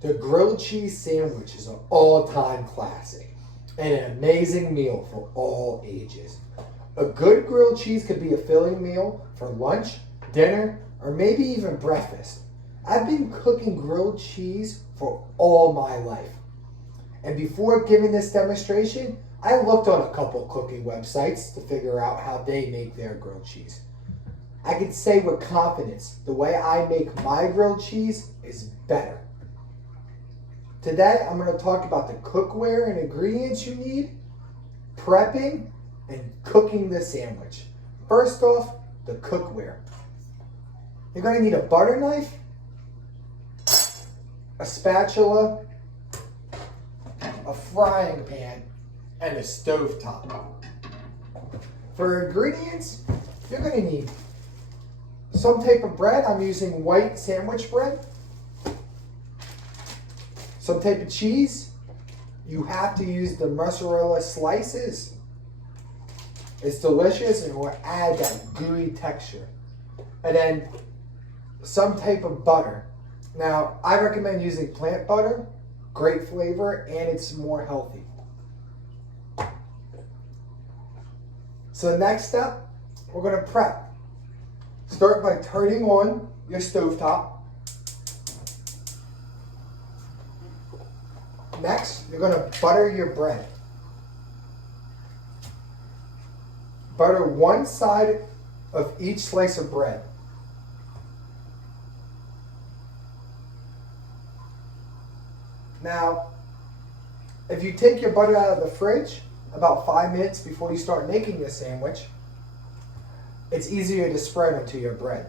The grilled cheese sandwich is an all-time classic and an amazing meal for all ages. A good grilled cheese could be a filling meal for lunch, dinner, or maybe even breakfast. I've been cooking grilled cheese for all my life. And before giving this demonstration, I looked on a couple cooking websites to figure out how they make their grilled cheese. I can say with confidence, the way I make my grilled cheese is better. Today, I'm going to talk about the cookware and ingredients you need, prepping, and cooking the sandwich. First off, the cookware. You're going to need a butter knife, a spatula, a frying pan, and a stovetop. For ingredients, you're going to need some type of bread. I'm using white sandwich bread. Some type of cheese. You have to use the mozzarella slices. It's delicious and will add that gooey texture. And then some type of butter. Now, I recommend using plant butter. Great flavor and it's more healthy. So the next step, we're going to prep. Start by turning on your stovetop. Next, you're going to butter your bread. Butter one side of each slice of bread. Now, if you take your butter out of the fridge about 5 minutes before you start making this sandwich, it's easier to spread onto your bread.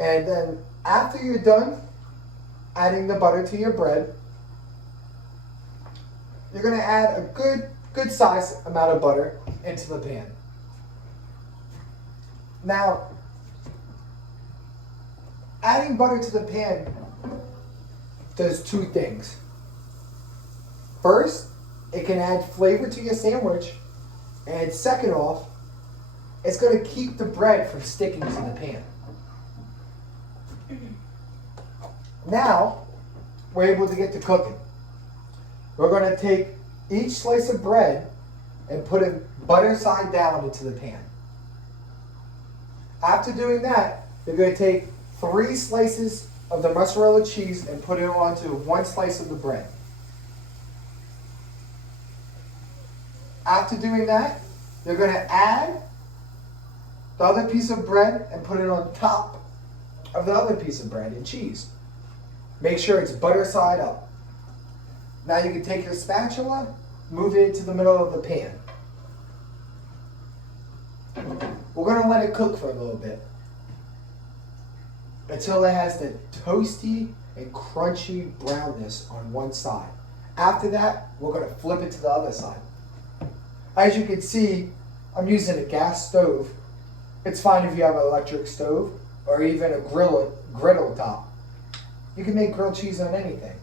And then after you're done adding the butter to your bread, you're going to add a good size amount of butter into the pan. Now, adding butter to the pan does two things. First, it can add flavor to your sandwich, and second off, it's going to keep the bread from sticking to the pan. Now, we're able to get to cooking. We're going to take each slice of bread and put it butter side down into the pan. After doing that, you're going to take 3 slices of the mozzarella cheese and put it onto 1 slice of the bread. After doing that, you're going to add the other piece of bread and put it on top of the other piece of bread and cheese. Make sure it's butter side up. Now you can take your spatula, move it into the middle of the pan. We're going to let it cook for a little bit until it has the toasty and crunchy brownness on one side. After that, we're going to flip it to the other side. As you can see, I'm using a gas stove. It's fine if you have an electric stove or even a griddle top. You can make grilled cheese on anything.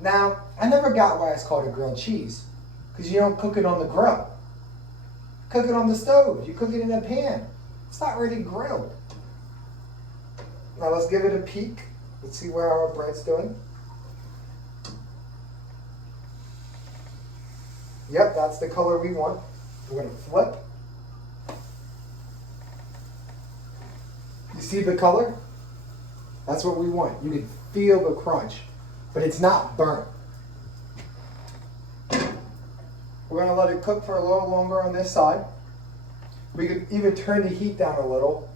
Now, I never got why it's called a grilled cheese, because you don't cook it on the grill. Cook it on the stove. You cook it in a pan. It's not really grilled. Now let's give it a peek. Let's see where our bread's doing. Yep, that's the color we want. We're going to flip. You see the color? That's what we want. You can feel the crunch, but it's not burnt. We're going to let it cook for a little longer on this side. We could even turn the heat down a little.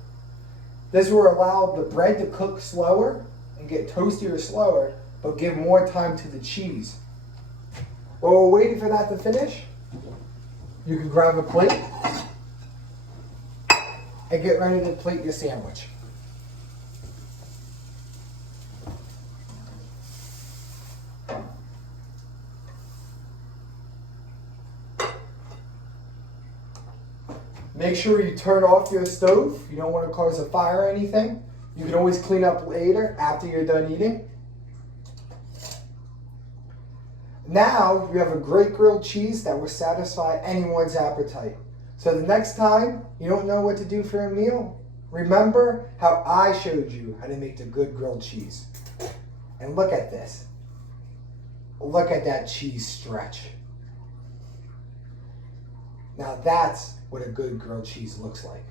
This will allow the bread to cook slower and get toastier slower, but give more time to the cheese. While we're waiting for that to finish, you can grab a plate and get ready to plate your sandwich. Make sure you turn off your stove. You don't want to cause a fire or anything. You can always clean up later after you're done eating. Now you have a great grilled cheese that will satisfy anyone's appetite. So the next time you don't know what to do for a meal, remember how I showed you how to make the good grilled cheese. And look at this. Look at that cheese stretch. Now that's what a good grilled cheese looks like.